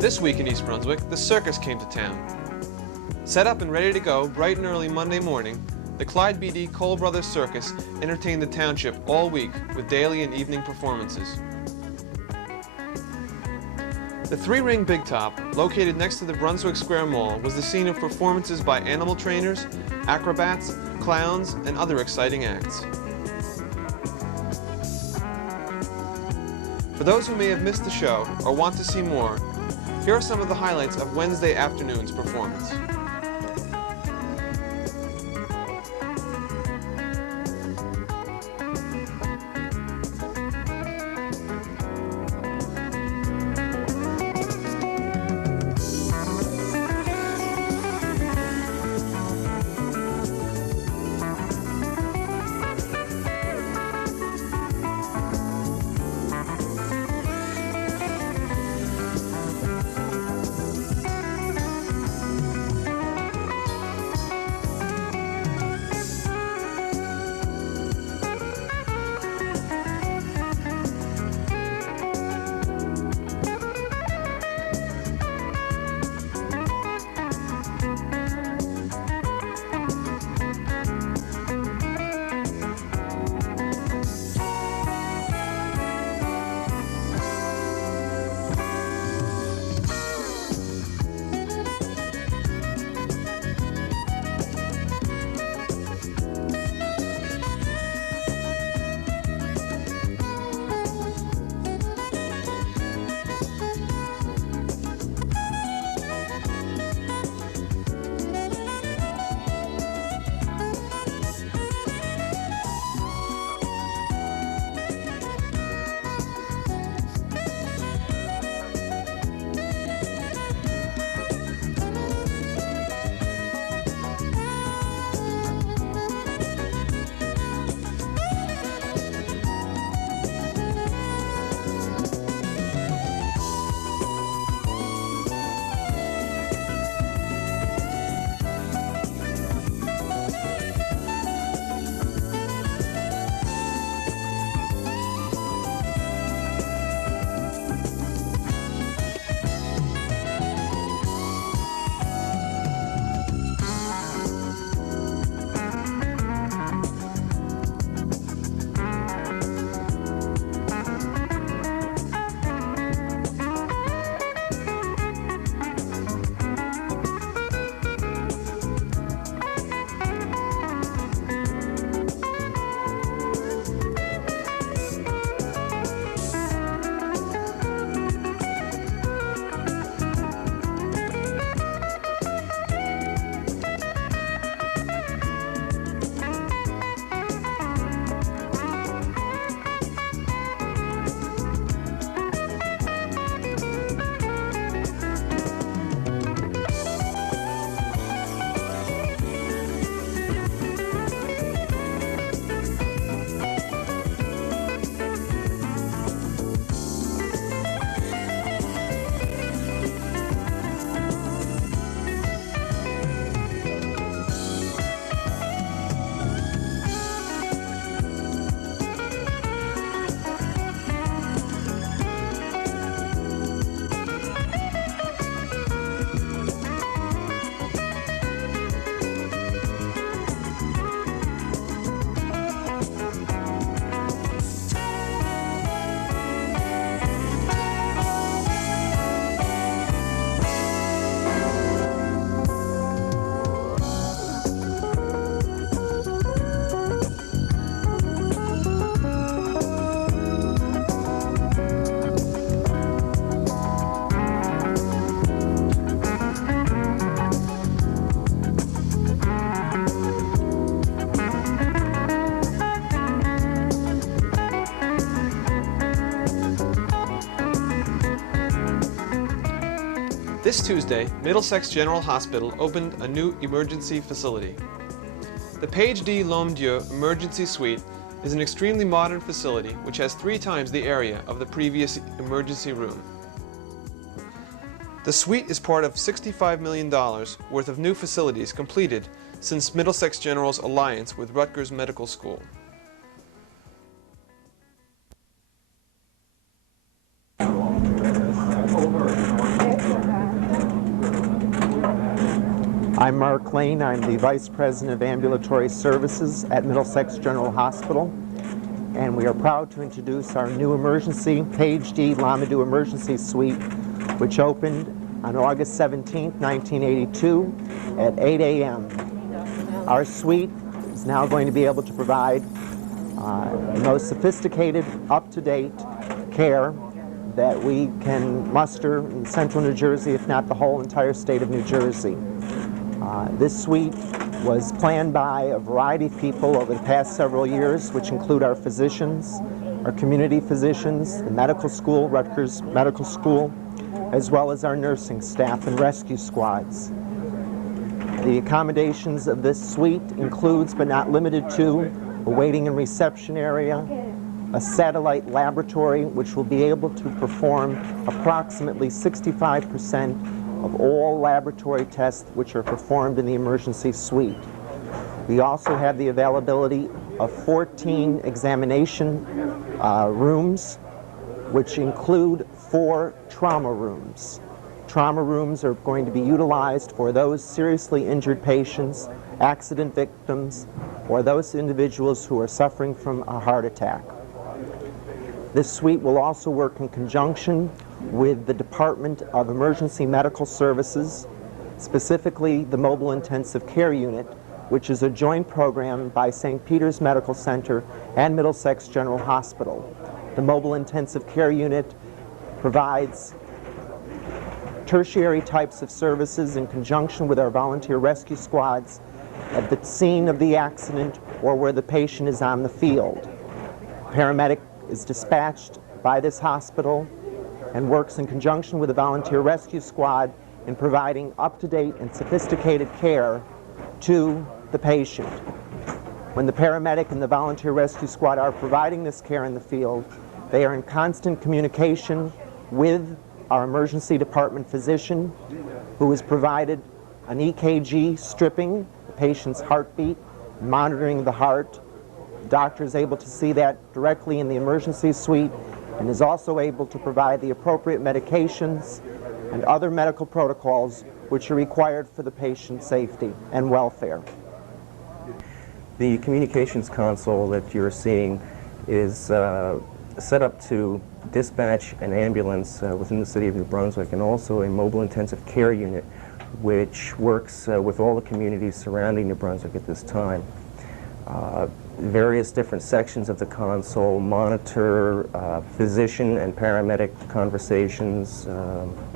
This week in East Brunswick, the Circus came to town. Set up and ready to go bright and early Monday morning, the Clyde BD Cole Brothers Circus entertained the township all week with daily and evening performances. The three-ring Big Top, located next to the Brunswick Square Mall, was the scene of performances by animal trainers, acrobats, clowns, and other exciting acts. For those who may have missed the show or want to see more, here are some of the highlights of Wednesday afternoon's performance. This Tuesday, Middlesex General Hospital opened a new emergency facility. The Page D. L'Homme-Dieu Emergency Suite is an extremely modern facility which has 3 times the area of the previous emergency room. The suite is part of $65 million worth of new facilities completed since Middlesex General's alliance with Rutgers Medical School. I'm Mark Lane. I'm the Vice President of Ambulatory Services at Middlesex General Hospital, and we are proud to introduce our new emergency, Page D Lamadou Emergency Suite, which opened on August 17, 1982 at 8 a.m. Our suite is now going to be able to provide the most sophisticated, up-to-date care that we can muster in central New Jersey, if not the whole entire state of New Jersey. This suite was planned by a variety of people over the past several years, which include our physicians, our community physicians, the medical school, Rutgers Medical School, as well as our nursing staff and rescue squads. The accommodations of this suite includes, but not limited to, a waiting and reception area, a satellite laboratory which will be able to perform approximately 65% of all laboratory tests which are performed in the emergency suite. We also have the availability of 14 examination rooms, which include 4 trauma rooms. Trauma rooms are going to be utilized for those seriously injured patients, accident victims, or those individuals who are suffering from a heart attack. This suite will also work in conjunction with the Department of Emergency Medical Services, specifically the Mobile Intensive Care Unit, which is a joint program by St. Peter's Medical Center and Middlesex General Hospital. The Mobile Intensive Care Unit provides tertiary types of services in conjunction with our volunteer rescue squads at the scene of the accident or where the patient is on the field. Paramedic is dispatched by this hospital and works in conjunction with the volunteer rescue squad in providing up-to-date and sophisticated care to the patient. When the paramedic and the volunteer rescue squad are providing this care in the field, they are in constant communication with our emergency department physician, who has provided an EKG stripping the patient's heartbeat, monitoring the heart. The doctor is able to see that directly in the emergency suite and is also able to provide the appropriate medications and other medical protocols which are required for the patient's safety and welfare. The communications console that you're seeing is set up to dispatch an ambulance within the city of New Brunswick, and also a mobile intensive care unit which works with all the communities surrounding New Brunswick at this time. Various different sections of the console monitor physician and paramedic conversations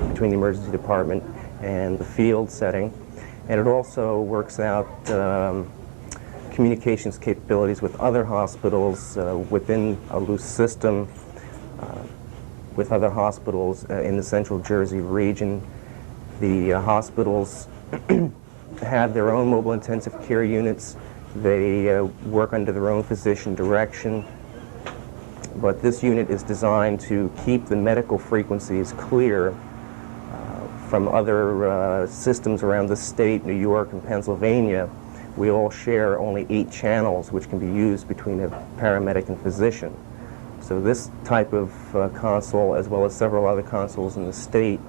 between the emergency department and the field setting, and it also works out communications capabilities with other hospitals within a loose system with other hospitals in the Central Jersey region. The hospitals have their own mobile intensive care units. They work under their own physician direction, but this unit is designed to keep the medical frequencies clear from other systems around the state, New York and Pennsylvania. We all share only 8 channels which can be used between a paramedic and physician. So this type of console, as well as several other consoles in the state,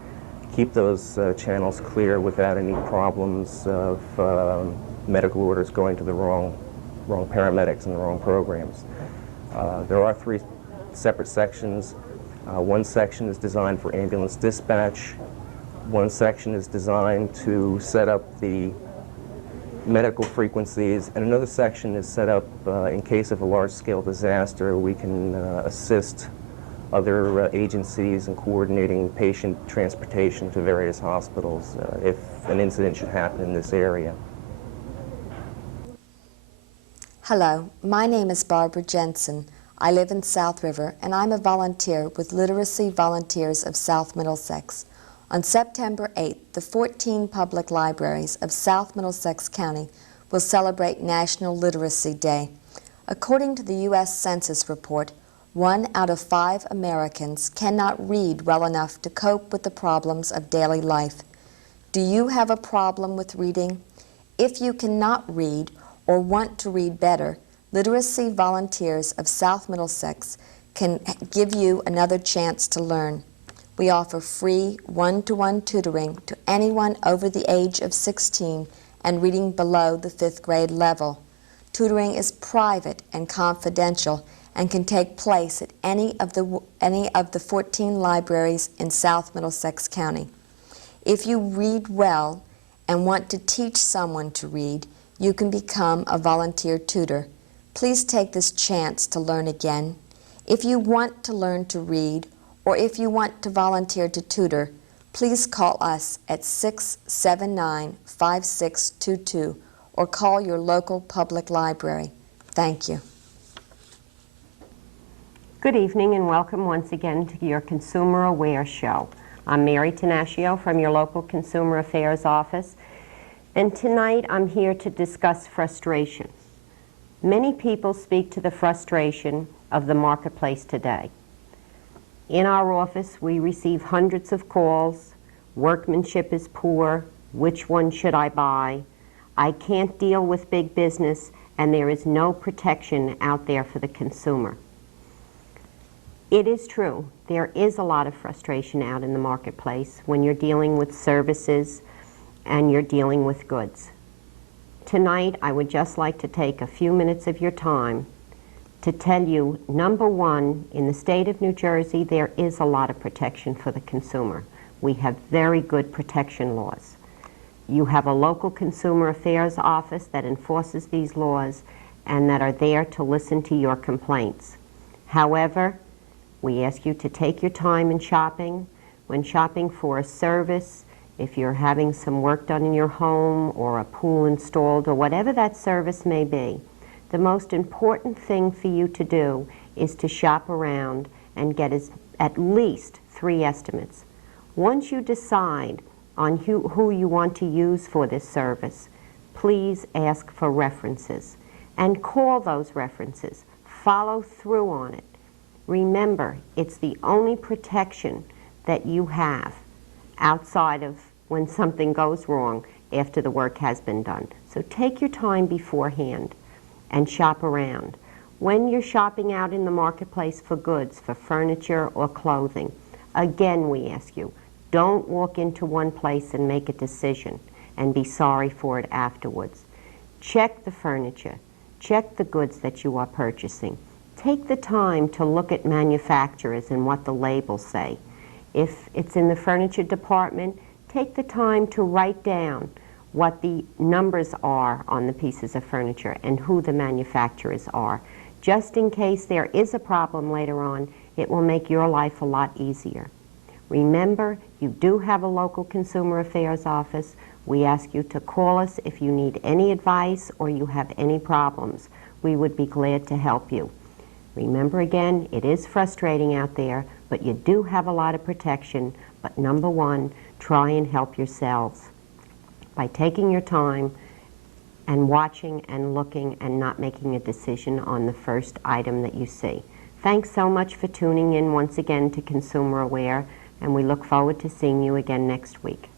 keep those channels clear without any problems of medical orders going to the wrong paramedics and the wrong programs. There are 3 separate sections. One section is designed for ambulance dispatch. One section is designed to set up the medical frequencies, and another section is set up in case of a large-scale disaster. We can assist other agencies in coordinating patient transportation to various hospitals if an incident should happen in this area. Hello, my name is Barbara Jensen. I live in South River, and I'm a volunteer with Literacy Volunteers of South Middlesex. On September 8th, the 14 public libraries of South Middlesex County will celebrate National Literacy Day. According to the U.S. Census report, 1 out of 5 Americans cannot read well enough to cope with the problems of daily life. Do you have a problem with reading? If you cannot read or want to read better, Literacy Volunteers of South Middlesex can give you another chance to learn. We offer free one-to-one tutoring to anyone over the age of 16 and reading below the 5th grade level. Tutoring is private and confidential and can take place at any of the 14 libraries in South Middlesex County. If you read well and want to teach someone to read, you can become a volunteer tutor. Please take this chance to learn again. If you want to learn to read, or if you want to volunteer to tutor, please call us at 679-5622 or call your local public library. Thank you. Good evening and welcome once again to your Consumer Aware Show. I'm Mary Tenaccio from your local Consumer Affairs office, and tonight I'm here to discuss frustration. Many people speak to the frustration of the marketplace today. In our office, we receive hundreds of calls. Workmanship is poor. Which one should I buy? I can't deal with big business, and there is no protection out there for the consumer. It is true, there is a lot of frustration out in the marketplace when you're dealing with services and you're dealing with goods. Tonight, I would just like to take a few minutes of your time to tell you, number one, in the state of New Jersey, there is a lot of protection for the consumer. We have very good protection laws. You have a local Consumer Affairs office that enforces these laws and that are there to listen to your complaints. However, we ask you to take your time in shopping. When shopping for a service, if you're having some work done in your home or a pool installed or whatever that service may be, the most important thing for you to do is to shop around and get at least 3 estimates. Once you decide on who you want to use for this service, please ask for references and call those references. Follow through on it. Remember, it's the only protection that you have outside of when something goes wrong after the work has been done. So take your time beforehand and shop around. When you're shopping out in the marketplace for goods, for furniture or clothing, again we ask you, don't walk into one place and make a decision and be sorry for it afterwards. Check the furniture. Check the goods that you are purchasing. Take the time to look at manufacturers and what the labels say. If it's in the furniture department, take the time to write down what the numbers are on the pieces of furniture and who the manufacturers are. Just in case there is a problem later on, it will make your life a lot easier. Remember, you do have a local Consumer Affairs office. We ask you to call us if you need any advice or you have any problems. We would be glad to help you. Remember again, it is frustrating out there, but you do have a lot of protection. But number one, try and help yourselves by taking your time and watching and looking and not making a decision on the first item that you see. Thanks so much for tuning in once again to Consumer Aware, and we look forward to seeing you again next week.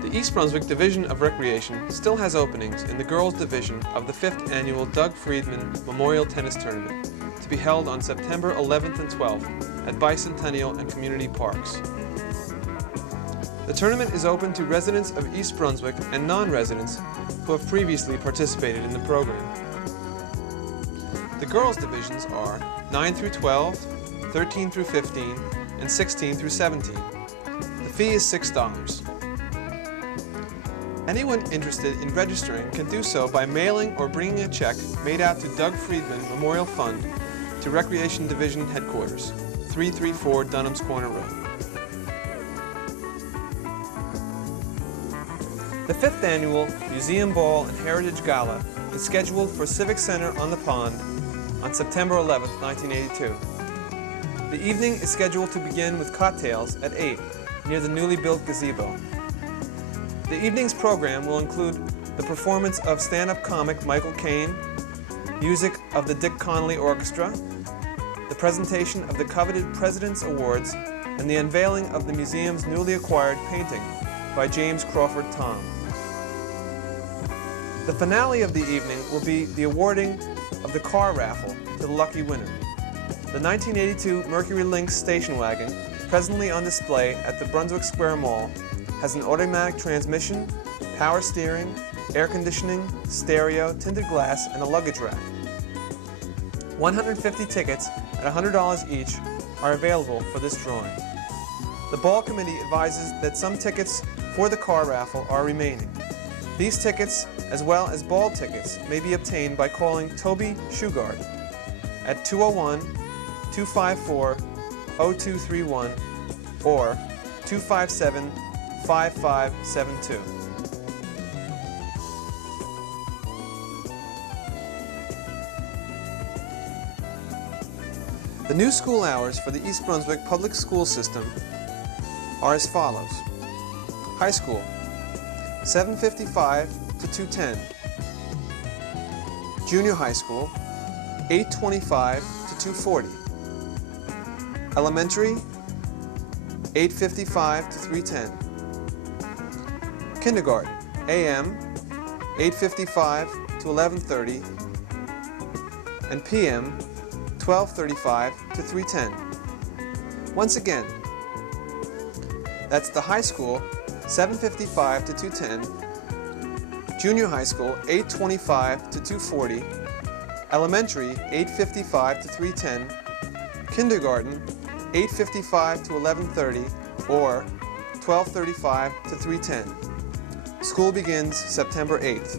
The East Brunswick Division of Recreation still has openings in the girls' division of the 5th Annual Doug Friedman Memorial Tennis Tournament, to be held on September 11th and 12th at Bicentennial and Community Parks. The tournament is open to residents of East Brunswick and non-residents who have previously participated in the program. The girls' divisions are 9 through 12, 13 through 15, and 16 through 17. The fee is $6. Anyone interested in registering can do so by mailing or bringing a check made out to Doug Friedman Memorial Fund to Recreation Division Headquarters, 334 Dunham's Corner Road. The 5th Annual Museum Ball and Heritage Gala is scheduled for Civic Center on the Pond on September 11th, 1982. The evening is scheduled to begin with cocktails at 8 near the newly built gazebo. The evening's program will include the performance of stand-up comic Michael Caine, music of the Dick Connolly Orchestra, the presentation of the coveted President's Awards, and the unveiling of the museum's newly acquired painting by James Crawford Tom. The finale of the evening will be the awarding of the car raffle to the lucky winner. The 1982 Mercury Lynx station wagon, presently on display at the Brunswick Square Mall, has an automatic transmission, power steering, air conditioning, stereo, tinted glass, and a luggage rack. 150 tickets at $100 each are available for this drawing. The ball committee advises that some tickets for the car raffle are remaining. These tickets, as well as ball tickets, may be obtained by calling Toby Shugard at 201-254-0231 or 257-5572. The new school hours for the East Brunswick public school system are as follows. High school, 7:55 to 2:10. Junior high school, 8:25 to 2:40. Elementary, 8:55 to 3:10. Kindergarten, AM, 8:55 to 11:30, and PM, 12:35 to 3:10. Once again, that's the high school, 7:55 to 2:10, junior high school, 8:25 to 2:40, elementary, 8:55 to 3:10, kindergarten, 8:55 to 11:30, or 12:35 to 3:10. School begins September 8th.